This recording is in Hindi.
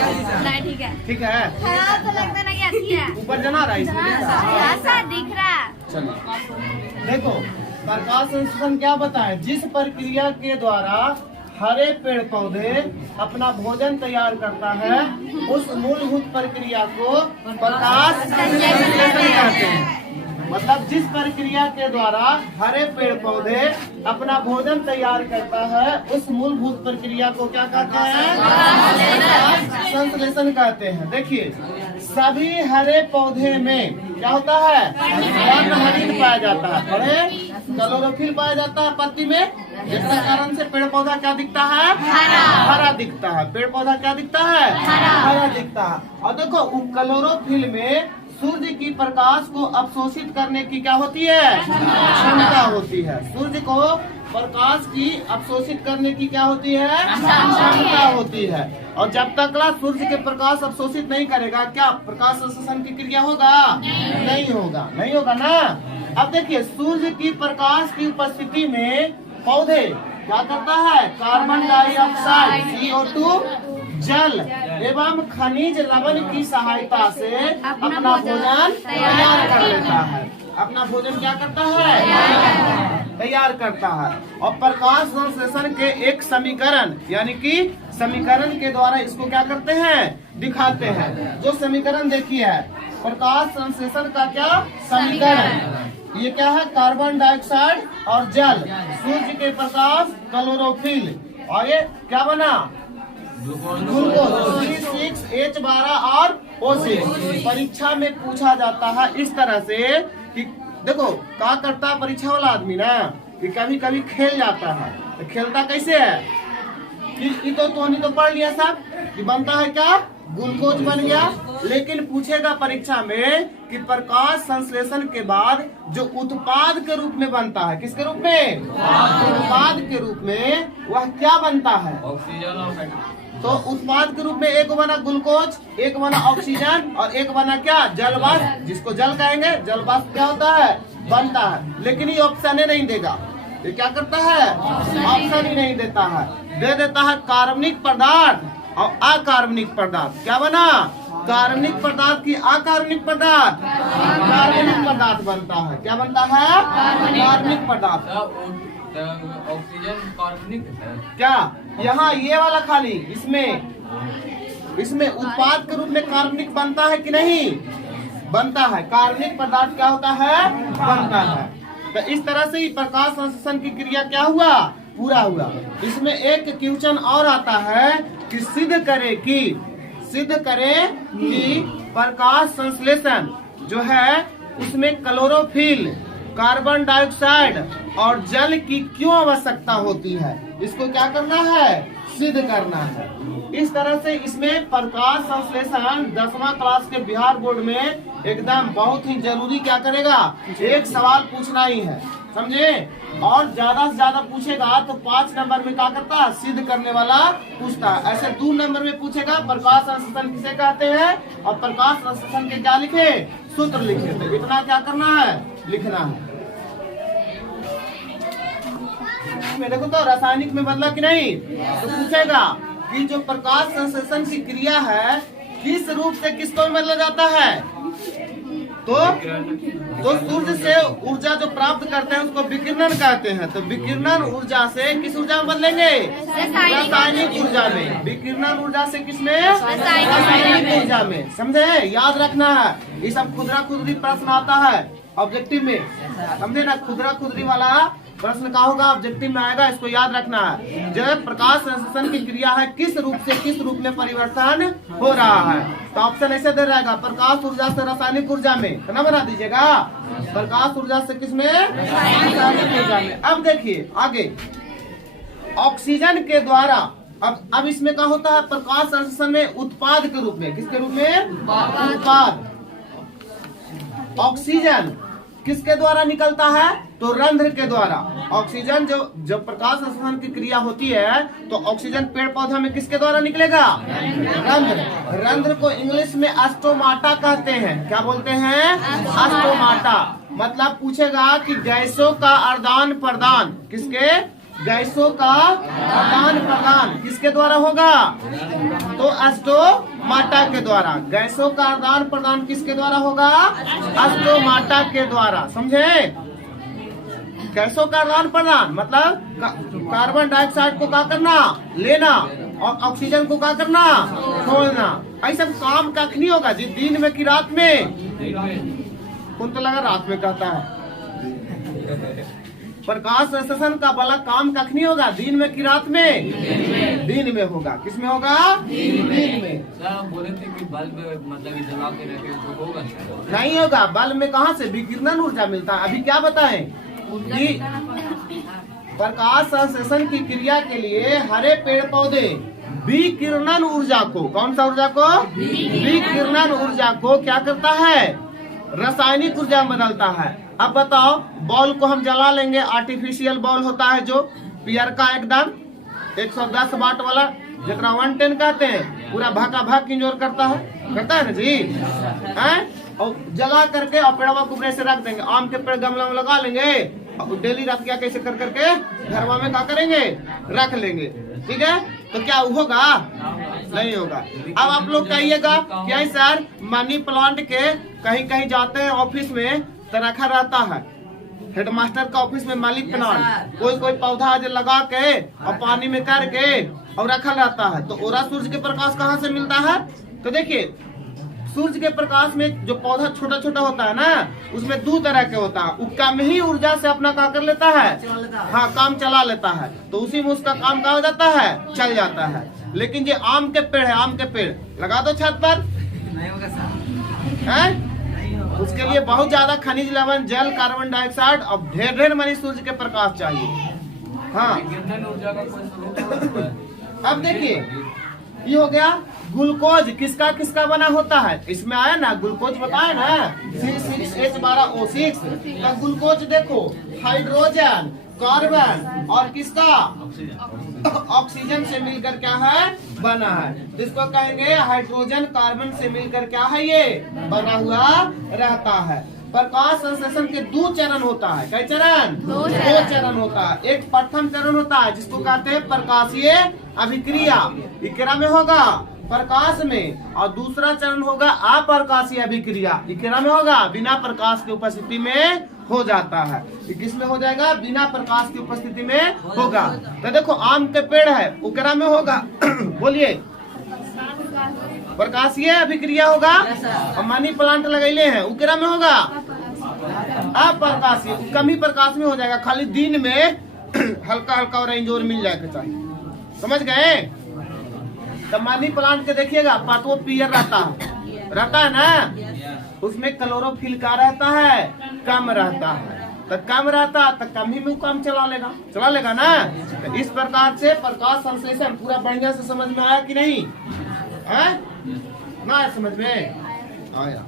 नहीं ठीक है। ठीक है, तो लगता ना कि अच्छी है। ऊपर जना रहा है इसमें। ऐसा दिख रहा है। चलिए देखो, प्रकाश संश्लेषण क्या बताए? जिस प्रक्रिया के द्वारा हरे पेड़ पौधे अपना भोजन तैयार करता है, उस मूलभूत प्रक्रिया को प्रकाश संश्लेषण कहते हैं। मतलब जिस प्रक्रिया के द्वारा हरे पेड़ पौधे अपना भोजन तैयार करता है, उस मूलभूत प्रक्रिया को क्या कहते हैं? प्रकाश संश्लेषण कहते हैं। देखिए, सभी हरे पौधे में क्या होता है? वर्णहरित पाया जाता है। अरे क्लोरोफिल पाया जाता है पत्ती में, जिसके कारण से पेड़ पौधा क्या दिखता है? हरा दिखता है। पेड़ पौधा क्या दिखता है? हरा दिखता है। और देखो, क्लोरोफिल में सूर्य की प्रकाश को अवशोषित करने की क्या होती है? क्षमता होती है। सूर्य को प्रकाश की अवशोषित करने की क्या होती है? क्षमता होती है। और जब तक सूर्य के प्रकाश अवशोषित नहीं करेगा, क्या प्रकाश संश्लेषण की क्रिया होगा? नहीं होगा, नहीं होगा ना। अब देखिए, सूर्य की प्रकाश की उपस्थिति में पौधे क्या करता है? कार्बन डाइऑक्साइड CO2 जल एवं खनिज लवण की सहायता से अपना भोजन तैयार कर लेता है। अपना भोजन क्या करता है? तैयार करता है। और प्रकाश संश्लेषण के एक समीकरण, यानी कि समीकरण के द्वारा इसको क्या करते हैं? दिखाते हैं। जो समीकरण देखिए है प्रकाश संश्लेषण का क्या समीकरण? ये क्या है? कार्बन डाइऑक्साइड और जल, सूर्य के प्रकाश, क्लोरोफिल, और ये क्या बना? ग्लूकोज C6H12 और O6। परीक्षा में पूछा जाता है इस तरह से कि देखो, क्या करता है परीक्षा वाला आदमी ना, कि कभी कभी खेल जाता है। तो खेलता कैसे है कि तो पढ़ लिया सब कि बनता है क्या? ग्लूकोज बन गया। लेकिन पूछेगा परीक्षा में कि प्रकाश संश्लेषण के बाद जो उत्पाद के रूप में बनता है, किसके रूप में? उत्पाद के रूप में वह क्या बनता है? तो उत्पाद के रूप में एक बना ग्लूकोज, एक बना ऑक्सीजन, और एक बना क्या? जलवाष्प, जिसको जल कहेंगे। जलवाष्प क्या होता है? बनता है। लेकिन ये ऑप्शन नहीं देगा। ये क्या करता है? ऑप्शन ही नहीं देता है। दे देता है कार्बनिक पदार्थ और अकार्बनिक पदार्थ। क्या बना? कार्बनिक पदार्थ की अकार्बनिक पदार्थ, कार्बनिक पदार्थ बनता है। क्या बनता है? कार्बनिक पदार्थ। ऑक्सीजन कार्बनिक है क्या? यहाँ ये वाला खाली इसमें उत्पाद के रूप में कार्बनिक बनता है कि नहीं? बनता है। कार्बनिक पदार्थ क्या होता है? बनता है। तो इस तरह से ही प्रकाश संश्लेषण की क्रिया क्या हुआ? पूरा हुआ। इसमें एक क्वेश्चन और आता है कि सिद्ध करे कि प्रकाश संश्लेषण जो है उसमें क्लोरोफिल, कार्बन डाइऑक्साइड और जल की क्यों आवश्यकता होती है? इसको क्या करना है? सिद्ध करना है। इस तरह से इसमें प्रकाश संश्लेषण 10वां क्लास के बिहार बोर्ड में एकदम बहुत ही जरूरी क्या करेगा? एक सवाल पूछना ही है, समझे? और ज्यादा से ज्यादा पूछेगा तो 5 नंबर में क्या करता है? सिद्ध करने वाला पूछता है। ऐसे 2 नंबर में पूछेगा प्रकाश संश्लेषण किसे कहते हैं, और प्रकाश संश्लेषण के क्या लिखे? सूत्र लिखे। तो इतना क्या करना है? लिखना है। देखो तो रासायनिक में बदला कि नहीं? तो पूछेगा कि जो प्रकाश संश्लेषण की क्रिया है किस रूप से किसको में बदला जाता है? तो सूर्य से ऊर्जा जो प्राप्त करते हैं उसको विकिरण कहते हैं। तो विकिरण ऊर्जा से किस ऊर्जा में बदलेंगे? रासायनिक ऊर्जा में। विकिरण ऊर्जा से किसमें? रासायनिक ऊर्जा में। समझे? याद रखना है। ये सब खुदरा खुदरी प्रश्न आता है ऑब्जेक्टिव में, समझे ना? खुदरा खुदरी वाला प्रश्न का होगा, ऑब्जेक्टिव में आएगा। इसको याद रखना है। जब प्रकाश संश्लेषण की क्रिया है किस रूप से किस रूप में परिवर्तन हो रहा है, तो ऑप्शन ऐसे दे रहेगा, प्रकाश ऊर्जा से रासायनिक ऊर्जा में। ना बना दीजिएगा, प्रकाश ऊर्जा से किसमें? रासायनिक ऊर्जा में। अब देखिए आगे, ऑक्सीजन के द्वारा अब इसमें क्या होता है? प्रकाश संश्लेषण में उत्पाद के रूप में, किसके रूप में? उत्पाद। ऑक्सीजन किसके द्वारा निकलता है? तो रंध्र के द्वारा। ऑक्सीजन जब प्रकाश संश्लेषण की क्रिया होती है तो ऑक्सीजन पेड़ पौधा में किसके द्वारा निकलेगा? रंध्र। रंध्र को इंग्लिश में एस्टोमाटा कहते हैं। क्या बोलते हैं? एस्टोमाटा। मतलब पूछेगा कि गैसों का आदान प्रदान किसके? गैसों का आदान प्रदान किसके द्वारा होगा? तो स्टोमाटा के द्वारा। गैसों का आदान प्रदान किसके द्वारा होगा? स्टोमाटा के द्वारा। समझे? गैसों का आदान प्रदान मतलब कार्बन डाइऑक्साइड को क्या करना? लेना, और ऑक्सीजन को क्या करना? छोड़ना। ऐसा काम कखनी होगा जी? दिन में कि रात में? कौन तो लगा रात में कहता है। प्रकाश संश्लेषण का वाला काम कखनी होगा? दिन में कि रात में? दिन में होगा। किस में होगा? दिन में। सर हम बोले थे कि बल्ब मतलब कि जला के रखे तो होगा सर? नहीं होगा। बल्ब में कहाँ से विकिरण ऊर्जा मिलता है? अभी क्या बताएं कि प्रकाश संश्लेषण की क्रिया के लिए हरे पेड़ पौधे विकिरण ऊर्जा को, कौन सा ऊर्जा को? विकिरण ऊर्जा को क्या करता है? रासायनिक ऊर्जा में बदलता है। अब बताओ, बॉल को हम जला लेंगे, आर्टिफिशियल बॉल होता है जो पियर का एकदम 110 वाट वाला, जितना 110 कहते हैं, पूरा भाका भाग इंजोर करता है ना जी? और जला करके और पेड़वा को से रख देंगे। आम के पेड़ गमला में लगा लेंगे और डेली रात क्या कैसे कर करके घरवा में क्या करेंगे? रख लेंगे। ठीक है, तो क्या होगा? नहीं होगा। अब आप लोग कहिएगा क्या सर मनी प्लांट के कहीं कहीं जाते हैं ऑफिस में तो रखा रहता है, हेडमास्टर का ऑफिस में मनी प्लांट कोई पौधा लगा के और पानी में करके और रखा रहता है। तो ओरा सूर्य के प्रकाश कहाँ से मिलता है? तो देखिए, सूर्य के प्रकाश में जो पौधा छोटा छोटा होता है ना, उसमें दो तरह के होता है। वो कम ही ऊर्जा से अपना क्या कर लेता है? हाँ, काम चला लेता है। तो उसी में उसका काम क्या हो जाता है? चल जाता है। लेकिन ये आम के पेड़ है, आम के पेड़ लगा दो छत पर, नहीं होगा सर। उसके लिए बहुत ज्यादा खनिज लवण, जल, कार्बन डाइऑक्साइड और ढेर मनी सूर्य के प्रकाश चाहिए। हाँ, ऊर्जा का कोई स्रोत? अब देखिए, ये हो गया ग्लूकोज। किसका किसका बना होता है? इसमें आया ना ग्लूकोज, बताया ना C6H12O6। तो ग्लूकोज देखो, हाइड्रोजन, कार्बन और किसका? ऑक्सीजन से मिलकर क्या है? बना है। तो इसको कहेंगे हाइड्रोजन कार्बन से मिलकर क्या है? ये बना हुआ रहता है। प्रकाश संश्लेषण के दो चरण होता है। कई चरण? दो चरण होता है। एक प्रथम चरण होता है जिसको कहते हैं प्रकाशीय अभिक्रिया, इकरा में होगा प्रकाश में, और दूसरा चरण होगा अप्रकाशीय अभिक्रिया, इकरा में होगा बिना प्रकाश की उपस्थिति में हो जाता है। किस में हो जाएगा? बिना प्रकाश की उपस्थिति में होगा। तो देखो, आम के पेड़ है, उकरा में होगा बोलिए प्रकाशीय अभिक्रिया होगा। और मनी प्लांट लगैले हैं, उकरा में होगा अप्रकाशीय, कम ही प्रकाश में हो जाएगा। खाली दिन में हल्का हल्का और इंजोर मिल जाएगा चाहिए। समझ गए? तो मनी प्लांट के देखिएगा, पत्तों पियर रहता है ना, उसमें क्लोरोफिल का रहता है, कम रहता है। तो कम रहता है तो कम ही में काम चला लेगा ना। तो इस प्रकार से प्रकाश संश्लेषण पूरा बढ़िया से समझ में आया कि नहीं? ना समझ में आया?